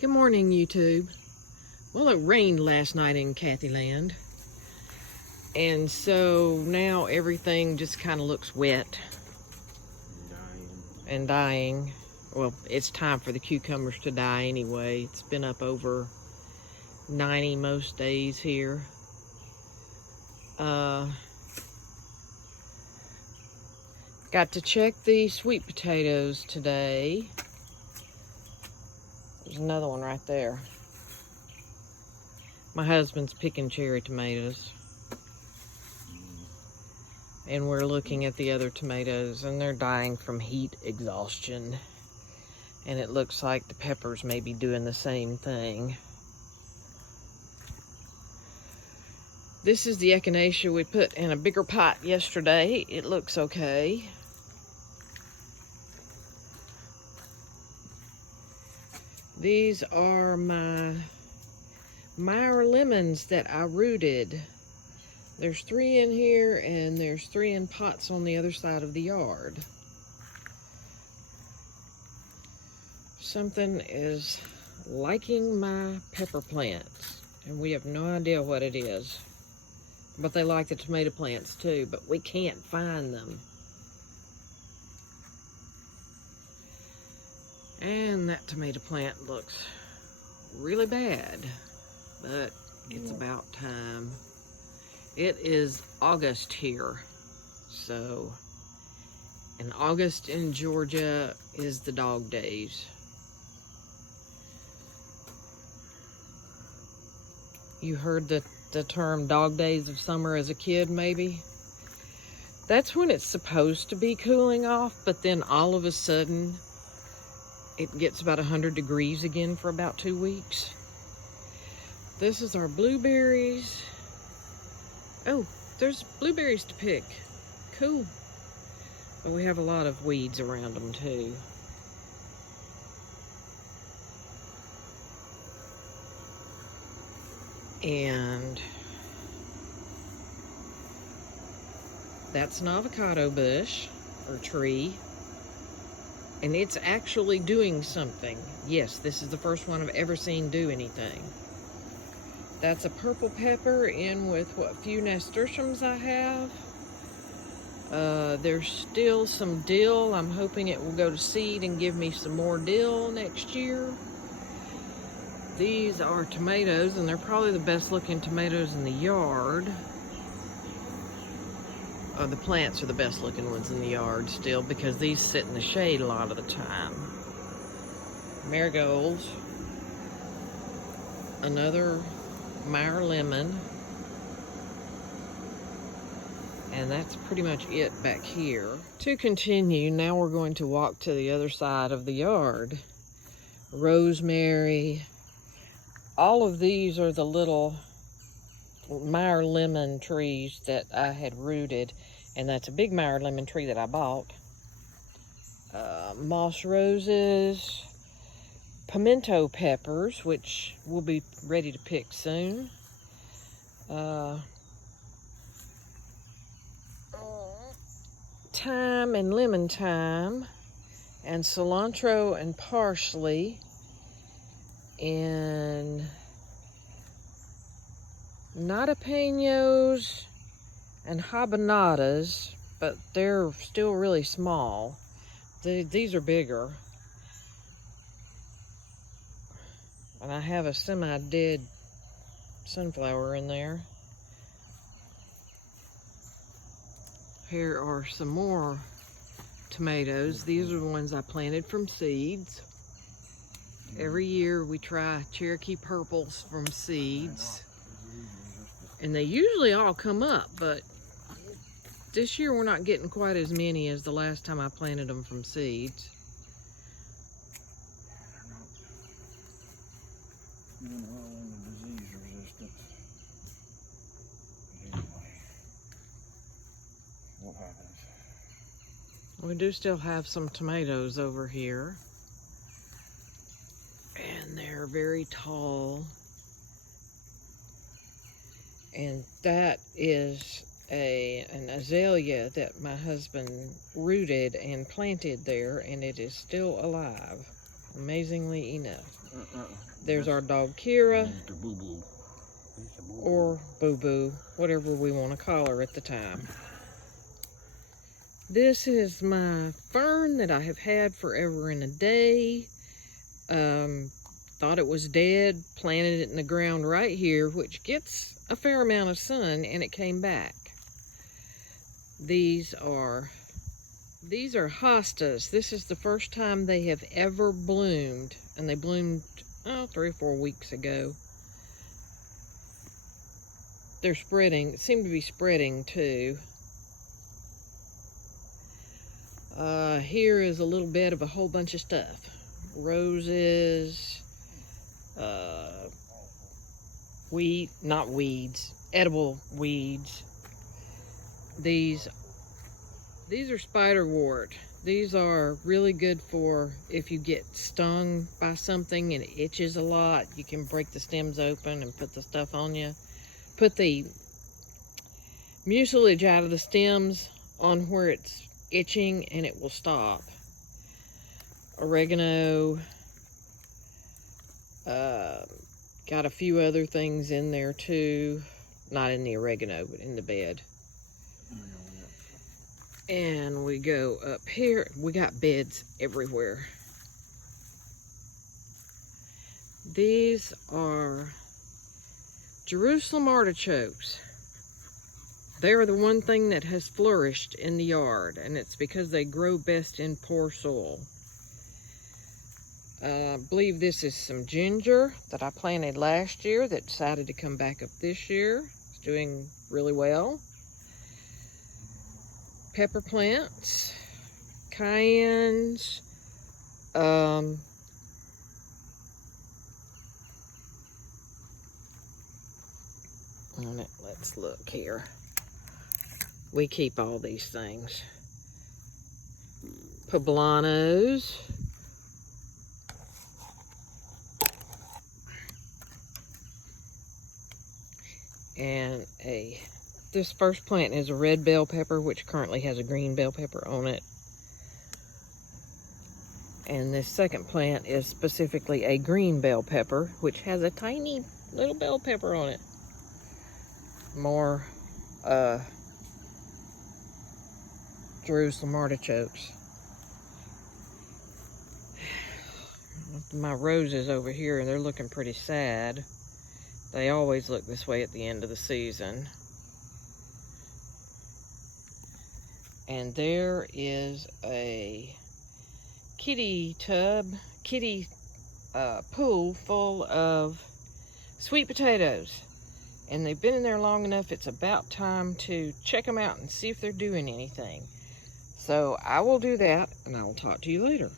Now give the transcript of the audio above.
Good morning, YouTube. Well, it rained last night in Cathyland, and so now everything just kind of looks wet and dying. Well, it's time for the cucumbers to die anyway. It's been up over 90 most days here. Got to check the sweet potatoes today. There's another one right there. My husband's picking cherry tomatoes. And we're looking at the other tomatoes, and they're dying from heat exhaustion. And it looks like the peppers may be doing the same thing. This is the echinacea we put in a bigger pot yesterday. It looks okay. These are my Meyer lemons that I rooted. There's 3 in here, and there's 3 in pots on the other side of the yard. Something is liking my pepper plants, and we have no idea what it is. But they like the tomato plants too, but we can't find them. And that tomato plant looks really bad, but it's about time. It is August here, so, and August in Georgia is the dog days. You heard the term dog days of summer as a kid, maybe? That's when it's supposed to be cooling off, but then all of a sudden, it gets about 100 degrees again for about 2 weeks. This is our blueberries. Oh, there's blueberries to pick. Cool. But we have a lot of weeds around them too. And that's an avocado bush or tree. And it's actually doing something. Yes, this is the first one I've ever seen do anything. That's a purple pepper in with what few nasturtiums I have. There's still some dill. I'm hoping it will go to seed and give me some more dill next year. These are tomatoes, and they're probably the best looking tomatoes in the yard. The plants are the best looking ones in the yard still, because these sit in the shade a lot of the time. Marigolds. Another Meyer lemon. And that's pretty much it back here. To continue, now we're going to walk to the other side of the yard. Rosemary. All of these are the little Meyer lemon trees that I had rooted. And that's a big Meyer lemon tree that I bought. Moss roses. Pimento peppers, which will be ready to pick soon. Thyme and lemon thyme. And cilantro and parsley. And nadapenos and habanadas, but they're still really small. These are bigger. And I have a semi-dead sunflower in there. Here are some more tomatoes. These are the ones I planted from seeds. Every year we try Cherokee purples from seeds. And they usually all come up, but this year we're not getting quite as many as the last time I planted them from seeds. Disease resistant. Anyway, what happens? We do still have some tomatoes over here. And they're very tall. And that is an azalea that my husband rooted and planted there, and it is still alive, amazingly enough. There's our dog Kira, Mr. Boo Boo. or Boo Boo, whatever we want to call her at the time. This is my fern that I have had forever and a day. Thought it was dead, planted it in the ground right here, which gets a fair amount of sun, and it came back. These are hostas. This is the first time they have ever bloomed, and they bloomed 3 or 4 weeks ago. They're spreading, seem to be spreading too. Here is a little bed of a whole bunch of stuff. Roses, not weeds, edible weeds. These are spiderwort. These are really good for if you get stung by something and it itches a lot. You can break the stems open and put the stuff on you. Put the mucilage out of the stems on where it's itching and it will stop. Oregano. Got a few other things in there too. Not in the oregano, but in the bed. And we go up here. We got beds everywhere. These are Jerusalem artichokes. They're the one thing that has flourished in the yard, and it's because they grow best in poor soil. I believe this is some ginger that I planted last year that decided to come back up this year. It's doing really well. Pepper plants, cayennes, let's look here. We keep all these things. Poblanos. And this first plant is a red bell pepper, which currently has a green bell pepper on it. And this second plant is specifically a green bell pepper, which has a tiny little bell pepper on it. More Jerusalem artichokes. My roses over here, and they're looking pretty sad. They always look this way at the end of the season. And there is a kitty pool full of sweet potatoes. And they've been in there long enough, it's about time to check them out and see if they're doing anything. So I will do that, and I will talk to you later.